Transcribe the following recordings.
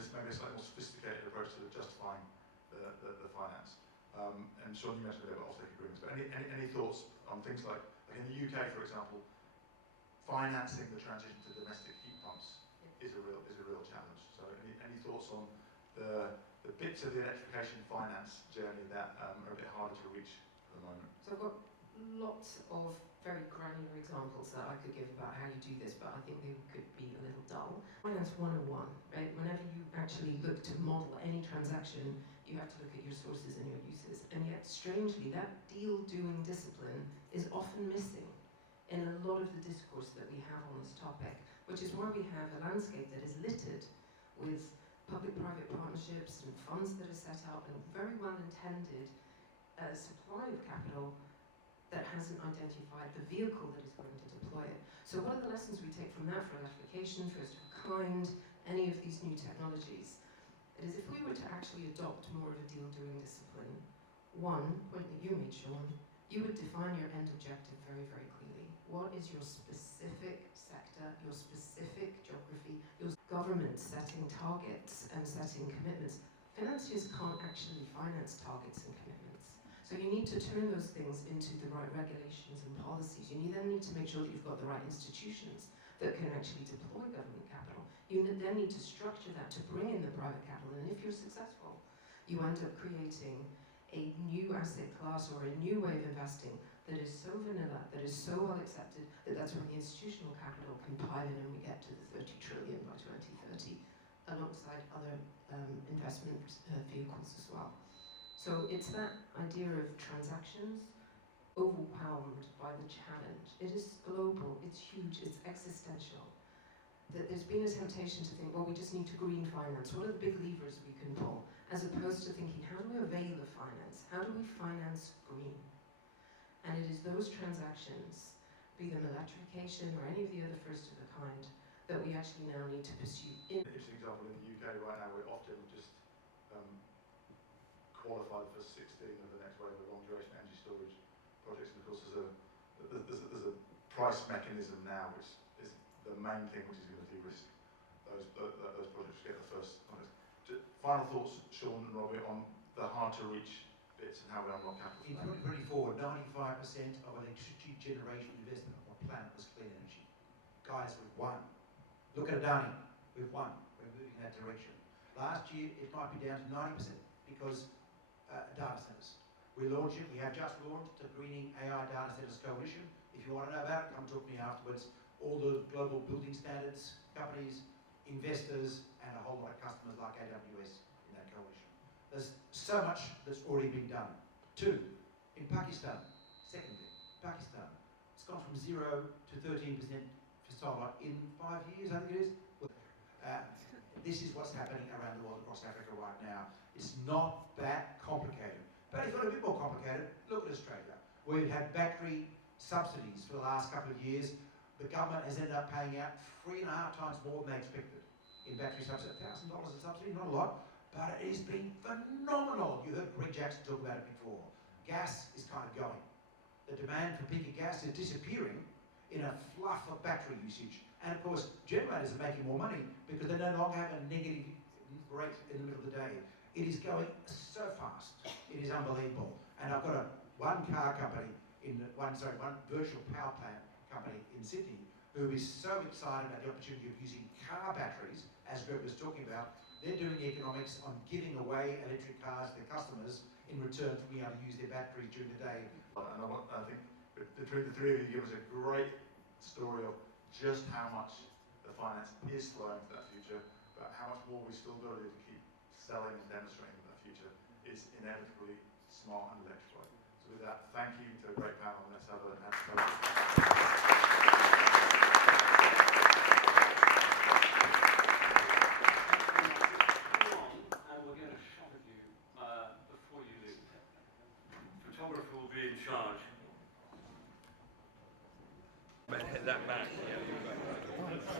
there's maybe a slightly more sophisticated approach to justifying the finance. And Sean, you mentioned a bit about offtake agreements, but any thoughts on things like in the UK, for example, financing the transition to domestic heat pumps is a real challenge. So any thoughts on the bits of the electrification finance journey that are a bit harder to reach at the moment? So I've got lots of very granular examples that I could give about how you do this, but I think they could be a little dull. Finance 101, right? Whenever you actually look to model any transaction, you have to look at your sources and your uses. And yet, strangely, that deal-doing discipline is often missing in a lot of the discourse that we have on this topic, which is why we have a landscape that is littered with public-private partnerships and funds that are set up and very well-intended supply of capital that hasn't identified the vehicle that is going to deploy it. So what are the lessons we take from that for electrification, first of a kind, any of these new technologies? It is if we were to actually adopt more of a deal-doing discipline, one point that you made, Sean, you would define your end objective very, very clearly. What is your specific sector, your specific geography, your government setting targets and setting commitments? Financiers can't actually finance targets and commitments. So you need to turn those things into the right regulations and policies. You then need to make sure that you've got the right institutions that can actually deploy government capital. You then need to structure that to bring in the private capital. And if you're successful, you end up creating a new asset class or a new way of investing that is so vanilla, that is so well accepted, that that's where the institutional capital can pile in and we get to the 30 trillion by 2030, alongside other investment vehicles as well. So it's that idea of transactions overwhelmed by the challenge. It is global, it's huge, it's existential. That there's been a temptation to think, well, we just need to green finance. What are the big levers we can pull? As opposed to thinking, how do we avail of finance? How do we finance green? And it is those transactions, be them electrification or any of the other first of a kind, that we actually now need to pursue. An interesting example in the UK right now, we're often just qualified for 16 of the next wave of long duration energy storage projects. And of course, there's a price mechanism now, which is the main thing which is going to de-risk those projects get the first. Final thoughts, Sean and Robbie, on the hard to reach bits and how we unlock capital. In 2024, 95% of electricity generation investment on the planet was clean energy. Guys, we've won. Look at Adani, we've won. We're moving in that direction. Last year, it might be down to 90% because data centers. We have just launched the Greening AI Data Centers Coalition. If you want to know about it, come talk to me afterwards. All the global building standards companies, investors, and a whole lot of customers like AWS in that coalition. There's so much that's already been done. Two, in Pakistan, secondly, Pakistan, it's gone from 0 to 13% for solar in 5 years, I think it is. This is what's happening around the world across Africa right now. It's not that complicated. But if it's got a bit more complicated, look at Australia. We've had battery subsidies for the last couple of years. The government has ended up paying out 3.5 times more than they expected in battery subsidy. $1,000 a subsidy, not a lot, but it has been phenomenal. You heard Greg Jackson talk about it before. Gas is kind of going. The demand for peaker gas is disappearing in a fluff of battery usage. And of course, generators are making more money because they no longer have a negative rate in the middle of the day. It is going so fast. It is unbelievable. And I've got one virtual power plant company in Sydney who is so excited about the opportunity of using car batteries, as Greg was talking about. They're doing the economics on giving away electric cars to their customers in return for being able to use their batteries during the day. And I think between the three of you give us a great story of just how much the finance is flowing to that future, but how much more we still got to do to keep selling and demonstrating that that future is inevitably smart and electrified. So with that, thank you to a great panel, and let's have a Head that back.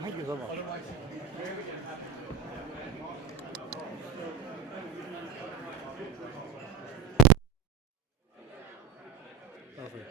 Thank you so much. Perfect.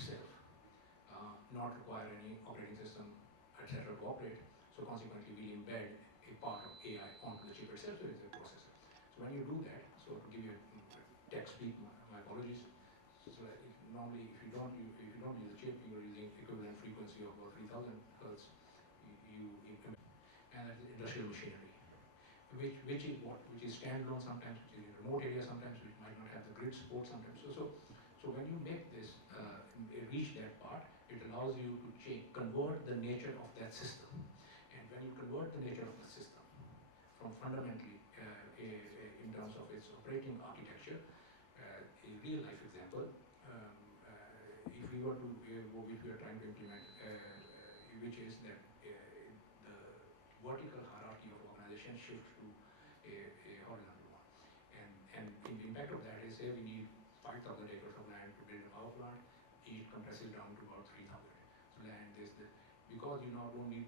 itself, not require any operating system, etc. to operate. So consequently, we embed a part of AI onto the chip itself, so it's a processor. So when you do that, so to give you a text speak, my apologies. So normally, if you don't use a chip, you're using equivalent frequency of about 3,000 hertz. And that is industrial machinery, which is standalone sometimes, which is in remote areas sometimes, which might not have the grid support sometimes. So when you make this reach that part, it allows you to convert the nature of that system. And when you convert the nature of the system from fundamentally in terms of its operating architecture, a real life example, if we were to, which we are trying to implement, which is that the vertical hierarchy of organization shift to a horizontal one. And the impact of that is, say we need 5,000 acres of land to build a power plant, it compresses down to about 3,000. So land is because you now don't need,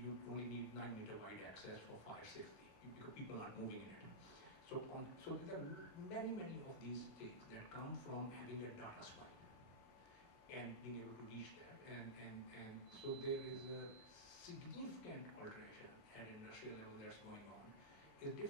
you only need 9-meter wide access for fire safety, because people aren't moving in it. So there are many of these things that come from having a data spike and being able to reach that. And so there is a significant alteration at industrial level that's going on. It's difficult